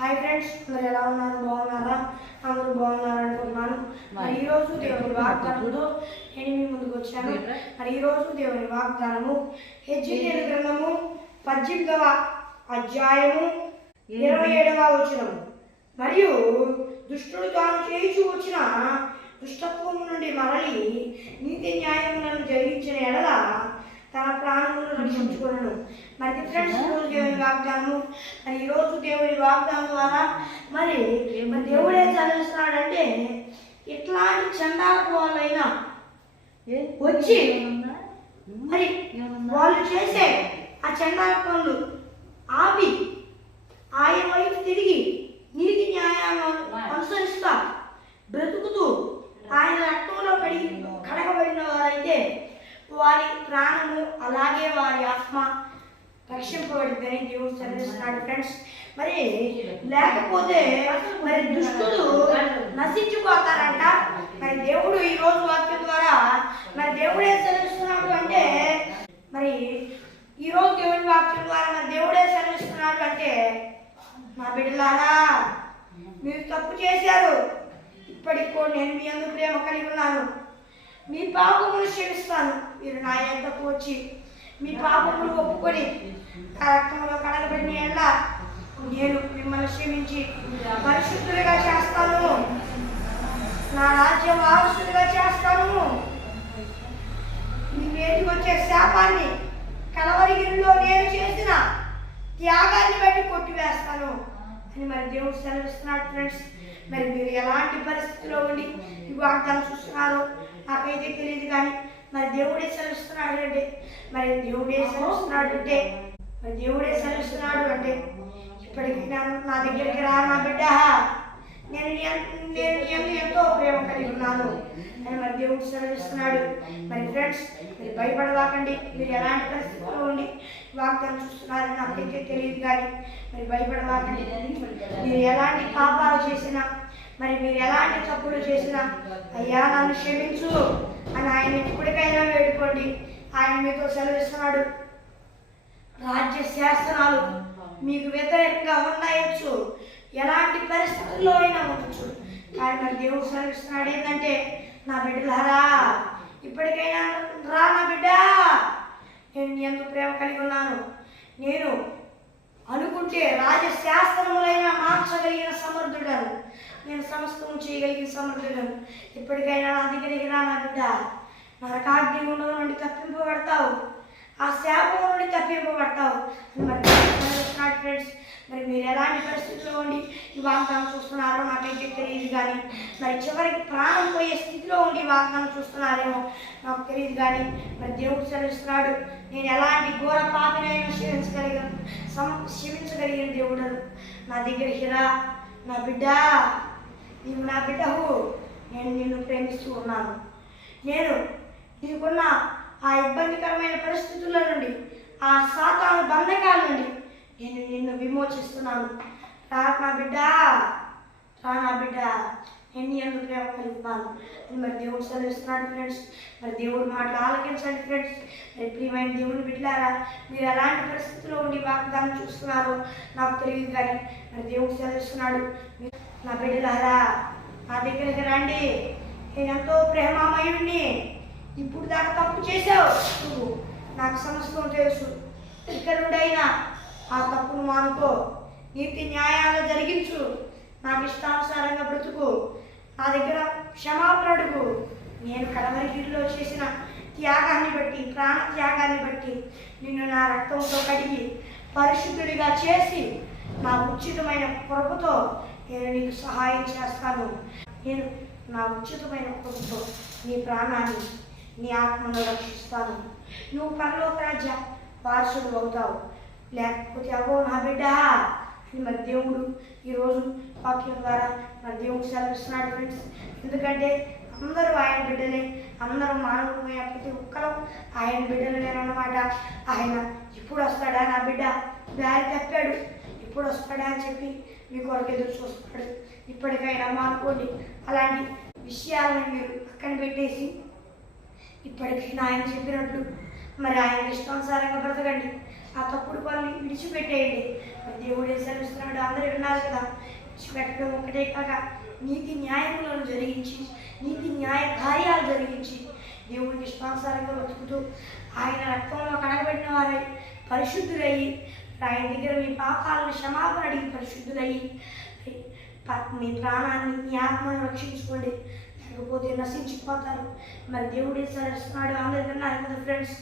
Hi friends, అందరు ఎలా ఉన్నారు? బాగున్నారా? అందరూ బాగున్నారు అనుకుంటున్నాను. మరి ఈరోజు దేవుని వాగ్దానంతో నేను మీ ముందుకు వచ్చాను. మరి ఈరోజు దేవుని వాగ్దానము హెజ్కేలు గ్రంథము 18వ అధ్యాయము 27వ వచనము. మరియు దుష్టుడు తాను చేయించు వచ్చిన దుష్టత్వము నుండి మరలి నీతి న్యాయములను జరిగించిన ఎడల తన ప్రాణములను రక్షించుకున్నాను. మరి ఫ్రెండ్స్, ఈరోజు దేవుని వాగ్దానము. మరి ఈరోజు దేవుని వాగ్దానం ద్వారా మరి దేవుడు ఏం చదివిస్తున్నాడంటే, ఇట్లాంటి చండాలకు వాళ్ళైనా వచ్చి మరి వాళ్ళు చేసే ఆ చండాల పనులు ఆపి ఆయన వైపు తిరిగి నీతి న్యాయాలను అనుసరిస్తా బ్రతుకుతూ ఆయన రక్తంలో కడగబడిన వారైతే వారి ప్రాణము అలాగే వారి ఆత్మ రక్షింపబడిందని దేవుడు చదివిస్తున్నాడు. ఫ్రెండ్స్, మరి లేకపోతే మరి దుష్టులు నశించిపోతారంట. మరి దేవుడు ఈ రోజు వాక్యం ద్వారా మరి దేవుడే చదివిస్తున్నాడు అంటే, మరి ఈ రోజు దేవుని వాక్యం ద్వారా మరి దేవుడే చదివిస్తున్నాడు అంటే, మా బిడ్డలారా మీరు తప్పు చేశారు, ఇప్పటికి కూడా నేను మీ అందరూ ప్రేమ కలిగి ఉన్నాను, మీ పాపములు క్షమిస్తాను. మీరు నా యొద్దకు వచ్చి మీ పాపములు ఒప్పుకొని ఆ రక్తంలో కడగబడిన ఎడల నేను మిమ్మల్ని క్షమించి పరిశుద్ధులుగా చేస్తాను, నా రాజ్యం వారసులుగా చేస్తాను. మీ మీదకి వచ్చే శాపాన్ని కలవరిగిరిలో నేను చేసిన త్యాగాన్ని బట్టి కొట్టివేస్తాను అని మరి దేవుడు సెలవిస్తున్నాడు. ఫ్రెండ్స్, మరి మీరు ఎలాంటి పరిస్థితిలో ఉండి ఈ వాగ్దానం చూస్తున్నారో నాకైతే తెలియదు, కానీ మరి దేవుడే సెలవిస్తున్నాడు అంటే ఇప్పటికీ నా దగ్గరికి రా నా బిడ్డ, నేను ఎంతో ప్రేమ కలిగి ఉన్నాను అని మరి దేవుడు సెలవిస్తున్నాడు. మరి ఫ్రెండ్స్, మీరు భయపడవాకండి. మీరు ఎలాంటి పరిస్థితుల్లో ఉండి వాగ్దానం చూస్తున్నారని నాకైతే తెలియదు, కానీ మరి భయపడవాకండి. మీరు ఎలాంటి పాపాలు చేసినా, మరి మీరు ఎలాంటి తప్పులు చేసినా, అయ్యా నన్ను క్షమించు అని ఆయన ఎప్పటికైనా వేడుకోండి. ఆయన మీతో సెలవిస్తున్నాడు, రాజ్య శాసనాలు మీకు వ్యతిరేకంగా ఉండవచ్చు, ఎలాంటి పరిస్థితుల్లో అయినా ఉండొచ్చు, కానీ మరి దేవుడు సెలవిస్తున్నాడు ఏంటంటే, నా బిడ్డలారా ఇప్పటికైనా రా నా బిడ్డ, నేను ఎంతో ప్రేమ కలిగి ఉన్నాను, నేను అనుకుంటే రాజశాస్త్రములైనా మార్చగలిగిన సమర్థుడను, నేను సమస్తము చేయగలిగిన సమర్థుడను. ఇప్పటికైనా నా దగ్గరికి రా నా బిడ్డ, నరకాగ్ని ఉండవు నుండి తప్పింపబడతావు, ఆ శాపం నుండి తప్పింపబడతావు. మరి ఫ్రెండ్స్, మరి మీరు ఎలాంటి పరిస్థితుల్లో ఉండి ఈ వాగ్దానం చూస్తున్నారో నాకైతే తెలియదు, కానీ మరి చివరికి ప్రాణం పోయే స్థితిలో ఉండి వాగ్దానం చూస్తున్నారేమో నాకు తెలియదు, కానీ మరి దేవుడు సెలవిస్తున్నాడు, నేను ఎలాంటి ఘోర పాపినైనా క్షమించగలిగిన దేవుడు. నా దగ్గరికి రా నా బిడ్డ, నీవు నా బిడ్డవు, నేను నిన్ను ప్రేమిస్తూ ఉన్నాను, నేను నీకున్న ఆ ఇబ్బందికరమైన పరిస్థితుల నుండి, ఆ సాతాను బంధకాల నుండి నేను నిన్ను విమోచిస్తున్నాను. రా నా బిడ్డ, నేను ఎందుకు ప్రేమ కలుగుతున్నాను అని మరి దేవుడు సెలవిస్తున్నాడు. ఫ్రెండ్స్, మరి దేవుడు మాటలు ఆలకించండి. ఫ్రెండ్స్, మరి ప్రియమైన దేవుని బిడ్డలారా, మీరు ఎలాంటి పరిస్థితుల్లో ఉండి వాగ్దానం చూస్తున్నారో నాకు తెలియదు, కానీ మరి దేవుడు సెలవిస్తున్నాడు, నా బిడ్డలారా నా దగ్గరికి రండి, నేను ఎంతో ప్రేమమయుడిని, ఇప్పుడు దాకా తప్పు చేసావు నువ్వు, నాకు సమస్తం తెలుసు, ఇక్కడ నుండైనా ఆ తప్పును మానుకో, నీతి న్యాయాలు జరిగించు, నాకు ఇష్టానుసారంగా బ్రతుకు, నా దగ్గర క్షమాపణ అడుగు. నేను కలవరిగిరిలో చేసిన త్యాగాన్ని బట్టి, ప్రాణ త్యాగాన్ని బట్టి నిన్ను నా రక్తంతో కడిగి పరిశుద్ధుడిగా చేసి నా ఉచితమైన కృపతో నేను నీకు సహాయం చేస్తాను. నేను నా ఉచితమైన కృపతో నీ ప్రాణాన్ని, నీ ఆత్మను రక్షిస్తాను. నువ్వు పరలోక రాజ్య వారసుడు అవుతావు, లేకపోతే అవో నా బిడ్డ అని మరి దేవుడు ఈరోజు వాక్యం ద్వారా మరి దేవుడు సెలవిస్తున్నాడు. ఫ్రెండ్స్, ఎందుకంటే అందరూ ఆయన బిడ్డలే, అందరూ మానవులమైన ప్రతి ఒక్కరు ఆయన బిడ్డలేనమాట. ఆయన ఇప్పుడు వస్తాడా నా బిడ్డ, దారి తప్పాడు, ఇప్పుడు వస్తాడా అని చెప్పి మీ కొరకు ఎదురు చూస్తున్నాడు. ఇప్పటికైనా మానుకోండి, అలాంటి విషయాలను మీరు పక్కన పెట్టేసి ఇప్పటికైనా ఆయన చెప్పినట్లు మరి ఆయన ఇష్టానుసారంగా బ్రతకండి. ఆ తప్పుడు పనులు విడిచిపెట్టేయండి. మరి దేవుడే సెలవిస్తున్నాడు, అందరూ విన్నారు కదా. విడిచిపెట్టడం ఒకటే కాక నీతి న్యాయములను జరిగించి, నీతి న్యాయ కార్యాలు జరిగించి, దేవుడికి ఇష్టానుసారంగా బ్రతుకుతూ ఆయన రక్తంలో కడగబడిన వారై పరిశుద్ధులయ్యి, ఆయన దగ్గర మీ పాపాలను క్షమాపణ అడిగి పరిశుద్ధులయ్యి మీ ప్రాణాన్ని, మీ ఆత్మను రక్షించుకోండి, లేకపోతే నశించిపోతారు. మరి దేవుడే సరిస్తున్నాడు, అందరూ విన్నారు కదా ఫ్రెండ్స్.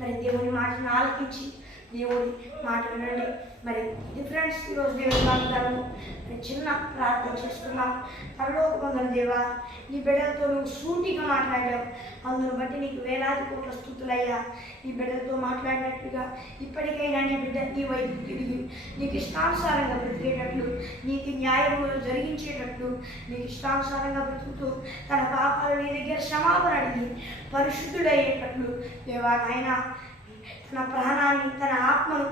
మరి దేవుని మాటను ఆలకించి దేవుడి మాట వినండి. మరి ఇది ఫ్రెండ్స్ ఈరోజు దేవుని వాగ్దానం. చిన్న ప్రార్థన చేసుకున్నాం. పరలోకమందున దేవా, నీ బిడ్డలతో నువ్వు సూటిగా మాట్లాడావు, అందును బట్టి నీకు వేలాది కోట్ల స్తుతులయ్యా. నీ బిడ్డలతో మాట్లాడినట్టుగా ఇప్పటికైనా నీ బిడ్డ నీ వైపు తిరిగి నీకు ఇష్టానుసారంగా బ్రతికేటట్లు, నీతి న్యాయములు జరిగించేటట్లు, నీకు ఇష్టానుసారంగా బ్రతుకుతూ తన పాపాలు నీ దగ్గర క్షమాపణ అడిగి పరిశుద్ధుడయ్యేటట్లు దేవా నాయనా, తన ప్రాణాన్ని, తన ఆత్మను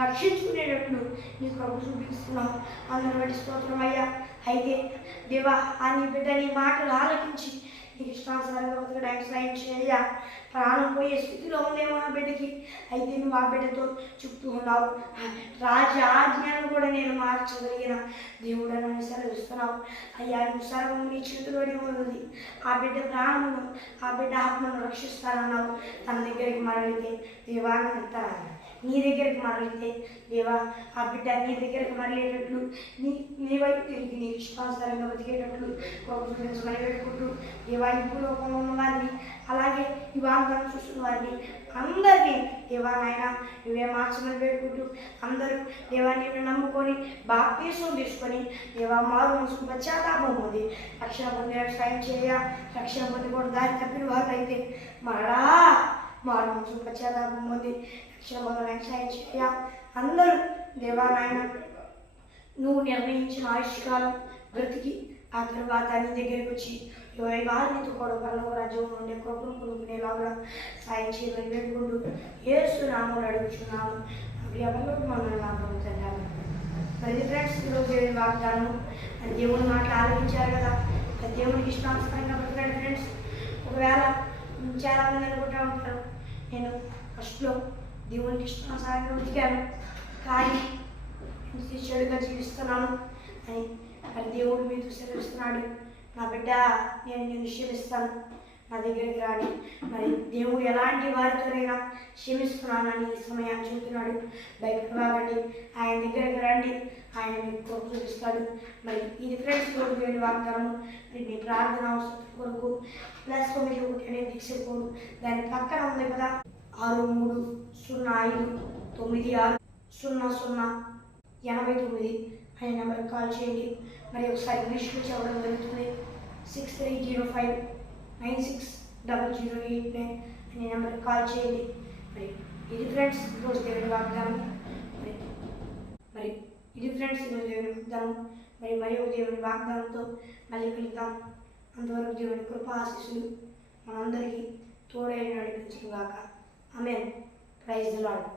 రక్షించుకునేటట్లు నీ కృప చూపిస్తున్నావు. అందరూ బట్టి స్తోత్రమయ్యా. అయితే దేవా, ఆ నీ బిడ్డ నీ మాటలు ఆలకించి నీకు ఇష్టానుసారంగా బతకడానికి సాయం చేయ. ప్రాణం పోయే స్థితిలో ఉందేమో ఆ బిడ్డకి, అయితే నువ్వు ఆ బిడ్డతో చుట్టూ ఉన్నావు. రాజ ఆజ్ఞను కూడా నేను మార్చగలిగిన దేవుడని సెలవిస్తున్నావు అయ్యా. నువ్వు సర్వం నీ చేతిలోనే ఉన్నది. ఆ బిడ్డ ప్రాణమును, ఆ బిడ్డ ఆత్మను రక్షిస్తానన్నావు. తన దగ్గరికి మరలితే దేవా, నీ దగ్గరికి మరలితే దేవా, ఆ బిడ్డ నీ దగ్గరికి మరలేటట్లు, నీ వైపు తిరిగి నీ ఇష్టానుసారంగా బతికేటట్లు మళ్ళీ పెట్టుకుంటూ దేవా, ఈ భూలోకంలో ఉన్న వారిని, అలాగే ఈ వాగ్దానం చూస్తున్న వారిని అందరినీ దేవా నాయన నువ్వే మార్చమని పెట్టుకుంటూ, అందరూ దేవా నిన్ను నమ్ముకొని బాప్తీసం తీసుకొని దేవా మారు మనసు పశ్చాత్తాపం ఉంది రక్షణ పొందే సాయం చేయ. రక్షణ పొంది కూడా దారి తప్పిన వారు అయితే మరలా మారు మనసు పశ్చాత్తాపం ఉంది రక్షణ పొందడానికి సాయం చేయ. అందరూ దేవా నాయన నువ్వు నిర్ణయించిన ఆయుష్కాలం బ్రతికి ఆ తర్వాత నీ దగ్గరికి వచ్చి నీతో కూడా పరలోక రాజ్యం ఉండే కృపను పొందుకునేలాగా సాయం చేయమని పెట్టుకుంటూ యేసు నామములో అడుగుతున్నాము. మరి ఫ్రెండ్స్, ఈరోజు దేవుని వాగ్దానం, దేవుని మాటలు ఆలోచించారు కదా. దేవునికి ఇష్టానుసారంగా బ్రతకండి ఫ్రెండ్స్. ఒకవేళ చాలామంది అనుకుంటూ ఉంటారు, నేను ఫస్ట్లో దేవునికి ఇష్టానుసారంగా బ్రతికాను కానీ చెడుగా జీవిస్తున్నాను అని. మరి దేవుడు మీతో సెలవిస్తున్నాడు, నా బిడ్డ నేను నిన్ను క్షమిస్తాను, నా దగ్గరికి రాని. మరి దేవుడు ఎలాంటి వారితోనైనా క్షమిస్తున్నానని ఈ సమయాన్ని చెబుతున్నాడు. భయపడవాలండి, ఆయన దగ్గరికి రండి, ఆయన మీకు కృప చూపిస్తాడు. మరి ఇది ఫ్రెండ్స్ దేవుని వాగ్దానం. మరి మీ ప్రార్థన అవసరం కొరకు +9 అనే దీక్ష కోడు దాని పక్కన ఉంది కదా, 6305960089 అనే నెంబర్కి కాల్ చేయండి. మరి ఒకసారి ఇంగ్లీష్లో చెప్పడం జరుగుతుంది. 6305960089 అనే నెంబర్కి కాల్ చేయండి. మరి ఇది ఫ్రెండ్స్ ఈరోజు దేవుని వాగ్దానం. మరి ఇది ఫ్రెండ్స్ ఈరోజు దేవుని వాగ్దానం. మరి ఒక దేవుని వాగ్దానంతో మళ్ళీ కలుద్దాం. అంతవరకు దేవుని కృప ఆశీస్సులు మనందరికీ తోడై నడిపించుగాక. ఆమేన్. Praise the lord.